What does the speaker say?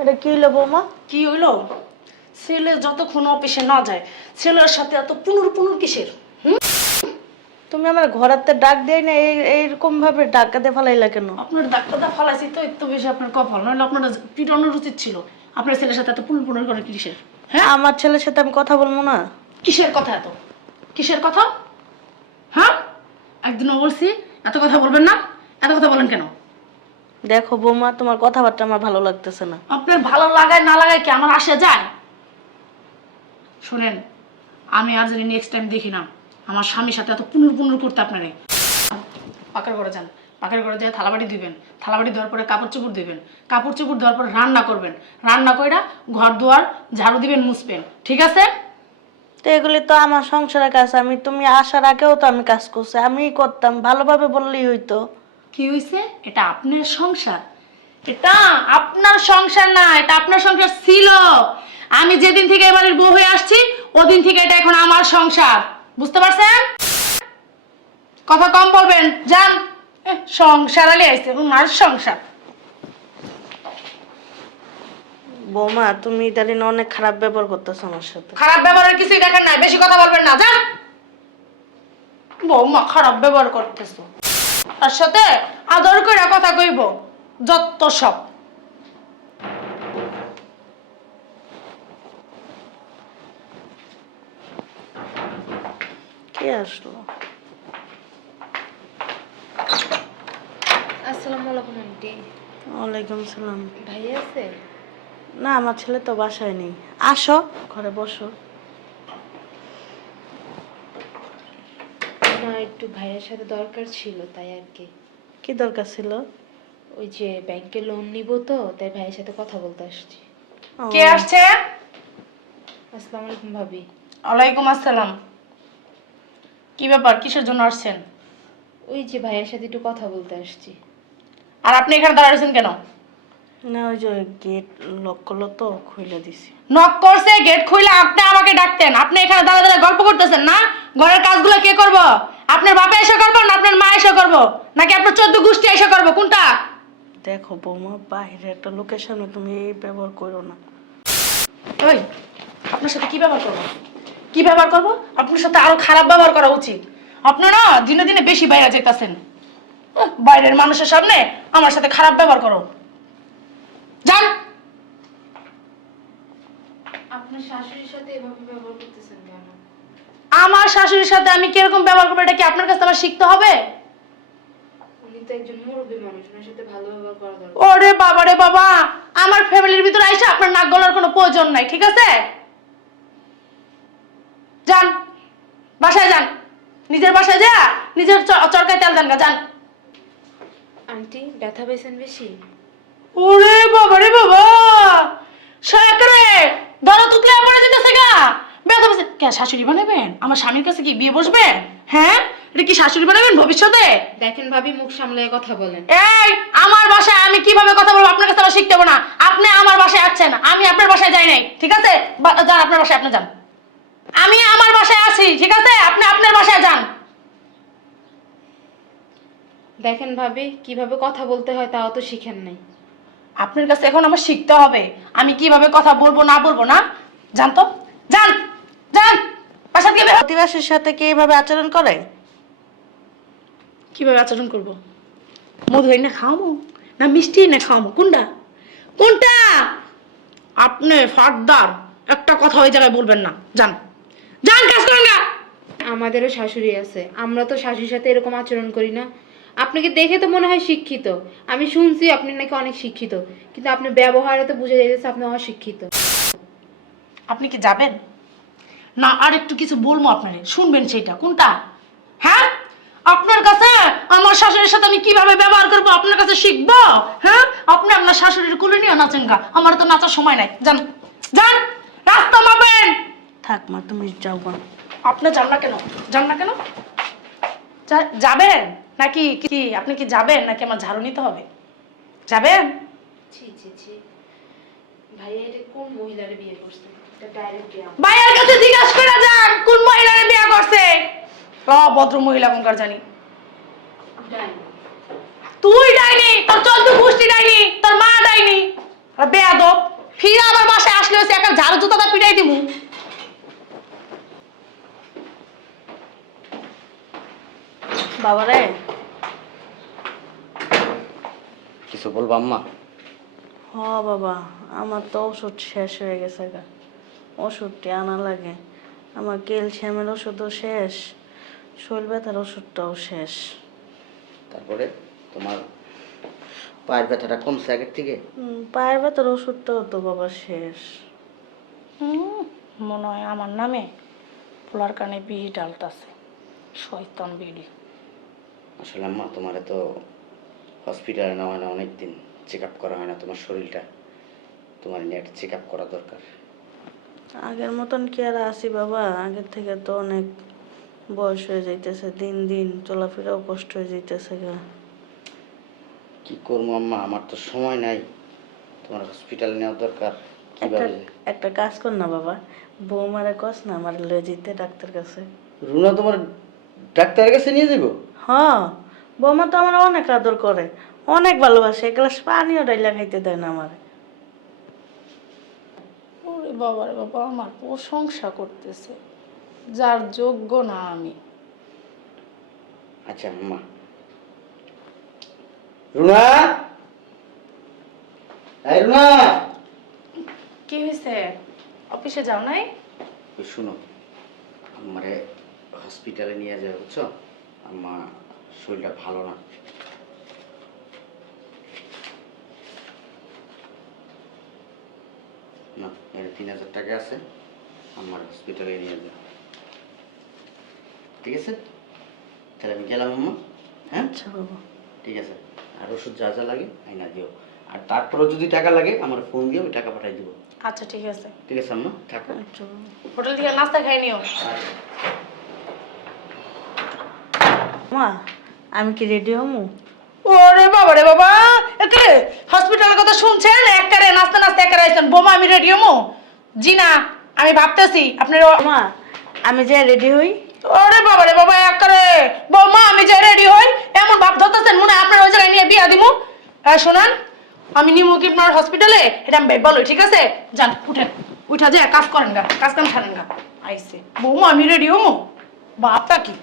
এটা কি হইল বৌমা? কি হইল? ছেলে যতক্ষণ অফিসে না যায় ছেলের সাথে এত পুনুর পুনুর কিসের? তুমি আমার ঘরাতে ডাক দেয় না এই এইরকম ভাবে ডাকাতে ফেলাইলা কেন? আপনার ডাক্তারটা ফালাইছি তো একটু বেশি আপনার কপাল। নইলে আপনার পিটানোর উচিত ছিল। আপনার ছেলের সাথে এত পুনুর পুনুর করে কিসের? হ্যাঁ? আমার ছেলের সাথে আমি কথা বলব না। কিসের কথা এত? কিসের কথা? হ্যাঁ? একদিনও বলছি এত কথা বলবেন না এত কথা বলেন কেন? দেখো বৌমা তোমার কথাবার্তা আমার ভালো লাগতেছে না। আপনার ভালো লাগায় না লাগায় কি আমার আসে যায়? শোনেন আমি আর যদি নেক্সট টাইম দেখি না আমার স্বামীর সাথে এত পুনুর পুনুর করতে আপনারে। পাকার করে যান পাকার করে দিয়ে থালাবাড়ি দিবেন থালাবাড়ি দেওয়ার পরে কাপড় চোপড় দিবেন কাপড় চোপড় দেওয়ার পরে রান্না করবেন রান্না কইরা ঘর দুয়ার ঝাড়ু দিবেন মুছবেন ঠিক আছে? তো এগুলি তো আমার সংসারের কাজ আমি তুমি আসার আগেও তো আমি কাজ করছি আমি করতাম ভালোভাবে বললেই হইতো। কি হয়েছে এটা আপনার সংসার। এটা আপনার সংসার না এটা আপনার সংসার ছিল। আমি যেদিন থেকে এবারের বউ হয়ে আসছি ওদিন থেকে এটা এখন আমার সংসার। বুঝতে পারছেন? কথা কম বলবেন যান। সংসার আলি আইছে মার সংসার। বৌমা তুমি ইদানিং অনেক খারাপ ব্যবহার করতেছো আমার সাথে। খারাপ ব্যবহারের কিছুই দেখেন না বেশি কথা বলবেন না যান। বৌমা খারাপ ব্যবহার করতেছো। তার সাথে আদর করে কথা কইব যত সব। কে আসলো? আসসালামু আলাইকুম আন্টি। ওয়ালাইকুম সালাম। ভাই আছে? না আমার ছেলে তো বাসায় নেই। আসো ঘরে বসো না একটু ভাইয়ের সাথে দরকার ছিল তাই আর কি। কি দরকার ছিল? ওই যে ব্যাংকে লোন নিব তো তাই ভাইয়ের সাথে কথা বলতে আসছি। কে আসছে? আসসালামু আলাইকুম ভাবি। ওয়ালাইকুম আসসালাম। কি ব্যাপার কিসের জন্য আসছেন? ওই যে ভাইয়ের সাথে একটু কথা বলতে আসছি। আর আপনি এখানে দাঁড়াচ্ছেন কেন? না ওই যে গেট লক করল তো খুলে দিছি। নক করছে গেট খুলে আপনি আমাকে ডাকতেন। আপনি এখানে দাঁড়া দাঁড়া গল্প করতেছেন না? ঘরের কাজগুলো কে করব? আপনার বাপে এসে করব না আপনার মা এসে করব? নাকি আপনার চোদ্দ গোষ্ঠী এসে করব? কোনটা? দেখো বৌমা বাইরে একটা লোকের সামনে তুমি এই ব্যবহার করো না। ওই আপনার সাথে কি ব্যবহার করব? কি ব্যবহার করব? আপনার সাথে আরও খারাপ ব্যবহার করা উচিত। আপনারা দিনে দিনে বেশি বাইরে যেতেছেন বাইরের মানুষের সামনে আমার সাথে খারাপ ব্যবহার করো। যান। আপনার শাশুড়ির সাথে এভাবে ব্যবহার করতেছেন? আমার শাশুড়ির সাথে আমি কীরকম ব্যবহার করব এটা কি আপনার কাছে আমার শিখতে হবে? ওরে বাবা রে বাবা আমার ফ্যামিলির ভিতরে আইসা আপনার নাক গলার কোনো প্রয়োজন নাই ঠিক আছে? যান বাসায় যান নিজের বাসায় যা নিজের চরকায় তেল দেন গা, যান। আন্টি ব্যথা পেয়েছেন বেশি? ওরে বাবা রে বাবা সাকরে ধরো তুতলে পড়ে যেতেছে গা। কে শাশুড়ি বানাবেন? আমার স্বামীর কাছে কি বিয়ে বসবে? হ্যাঁ? এটা কি শাশুড়ি বানাবেন ভবিষ্যতে? দেখেন ভাবি মুখ সামলে কথা বলেন। এই আমার বাসায় আমি কীভাবে কথা বলব আপনার কাছে আমার শিখতে হবে না। আপনি আমার বাসায় আছেন আমি আপনার বাসায় যাই নাই ঠিক আছে? যান আপনার বাসায় আপনি যান। আমি আমার বাসায় আছি ঠিক আছে? আপনি আপনার বাসায় যান। দেখেন ভাবি কীভাবে কথা বলতে হয় তাও তো শিখেন নাই। আপনার কাছে এখন আমার শিখতে হবে। আমি কীভাবে কথা বলব না বলব না? যান তো? যান যান! প্রতিবাসীর সাথে কি এইভাবে আচরণ করে? কীভাবে আচরণ করব? মধু না খাওয়াবো না মিষ্টি না খাওয়াবো কোনটা? কোনটা? আপনি ফাটদার একটা কথা ওই জায়গায় বলবেন না। যান। যান কাজ করেন না আমাদেরও শাশুড়ি আছে। আমরা তো শাশুড়ির সাথে এরকম আচরণ করি না। আপনাকে দেখে তো মনে হয় শিক্ষিত। আমি শুনছি আপনি নাকি অনেক শিক্ষিত। কিন্তু আপনি ব্যবহারে তো বুঝে যাচ্ছে আপনি অশিক্ষিত। আপনি কি যাবেন? না আর একটু কিছু বলব আপনারে। শুনবেন সেটা। কোনটা? হ্যাঁ? আপনার কাছে আমার শাশুড়ির সাথে আমি কীভাবে ব্যবহার করব আপনার কাছে শিখব? হ্যাঁ? আপনি আপনার শাশুড়ির কুলে নিয়ে নাচেন গা। আমার তো নাচার সময় নাই। যান। যান! রাস্তা মাপেন! থাক মা, তুমি যাও মা। আপনি যান না কেন? যান না কেন? যাবেন? নাকি কি, আপনি কি যাবেন? নাকি আমার ঝাড়ু নিতে হবে? যাবেন? ছি ছি ছি। ভাইয়া এটা কোন মহিলারে বিয়ে করছে? এটা ডাইরেক্ট বিয়ে ভাইয়ের কাছে জিজ্ঞাসা করে যান কোন মহিলারে বিয়ে করছে? ভদ্র মহিলা কোনকার জানি। তুই ডাইনি তোর গোষ্ঠী ডাইনি তোর মা ডাইনি। আর বেয়াদব ফিরে আমার বাসায় আসলে হচ্ছে একটা ঝাড়ু জুতাটা পিটাই দিমু বাবারে। কিছু বলব আম্মা? হ বাবা আমার তো ওষুধ শেষ হয়ে গেছে গা। ওষুধটি আনা লাগে। আমার ক্যালসিয়ামের ওষুধও শেষ শরীর ব্যথার ওষুধটাও শেষ। তারপরে তোমার পায়ের ব্যথাটা কমছে আগের থেকে? হুম, পায়ের ব্যথার ওষুধটাও তো বাবা শেষ। হুম, মনে হয় আমার নামে পোলার কানে বিড়ি ডালতাছে। শয়তন বিড়ি। আসলে আম্মা তোমার তো হসপিটালে নেওয়া না অনেক দিন চেক আপ করা হয় না তোমার শরীরটা তোমার নেট চেক আপ করা দরকার। আগের মতন কি আর আসি বাবা? আগের থেকে তো অনেক বয়স হয়ে যাইতেছে দিন দিন চলাফেরাও কষ্ট হয়ে যাইতেছে গা। কি করব আম্মা? আমার তো সময় নাই। তোমার হসপিটালে নেওয়া দরকার একটা একটা কাজ কর না বাবা। বৌমারে কস না আমার লয়ে যেতে ডাক্তার কাছে। রুনা তোমার ডাক্তারের কাছে নিয়ে যাব হ্যাঁ বৌমা তো আমার অনেক আদর করে। অনেক ভালোবাসে এক গ্লাস পানিও ডাইলা খাইতে দেয় না আমার। ওরে বাবা রে বাবা আমার প্রশংসা করতেছে যার যোগ্য না আমি। আচ্ছা আম্মা রুনা? এই রুনা! কি হয়েছে অফিসে যাও নাই? ওই শুনো আমারে হসপিটালে নিয়ে যাবে বুঝছ? আম্মা শরীরটা ভালো না। না এর তিন হাজার টাকা আছে আমার হসপিটালে নিয়ে যাবে ঠিক আছে? তাহলে আমি গেলাম আম্মা। হ্যাঁ? আচ্ছা বাবা। ঠিক আছে। আর ওষুধ যা যা লাগে আইনা দিও। আর তারপরেও যদি টাকা লাগে আমার ফোন দিয়ে ওই টাকা পাঠাই দিব। আচ্ছা ঠিক আছে। ঠিক আছে আম্মা। থাকো। আচ্ছা হোটেল থেকে নাস্তা খাই নিও। আচ্ছা। মা আমি কি রেডি হমু ওরে বাবা রে বাবা! একে হসপিটালের কথা শুনছেন? একবারে নাস্তা নাস্তা একবারে আইছেন। বোমা আমি রেডি হমু? জি না আমি ভাবতেছি আপনার মা আমি যে রেডি হই? ওরে বাবা রে বাবা একবারে বৌমা আমি যে রেডি হই? এমন ভাব ধরতেছেন মনে আপনার ওই জায়গায় নিয়ে বিয়া দিমু। শোনান আমি নিমু কি আপনার হসপিটালে এটা আমি বলো ঠিক আছে? যান উঠেন। উঠা যে কাজ করেন গা কাজ কাম ছাড়েন গা। আইসে। বৌমা আমি রেডি হমু? বাপটা কি?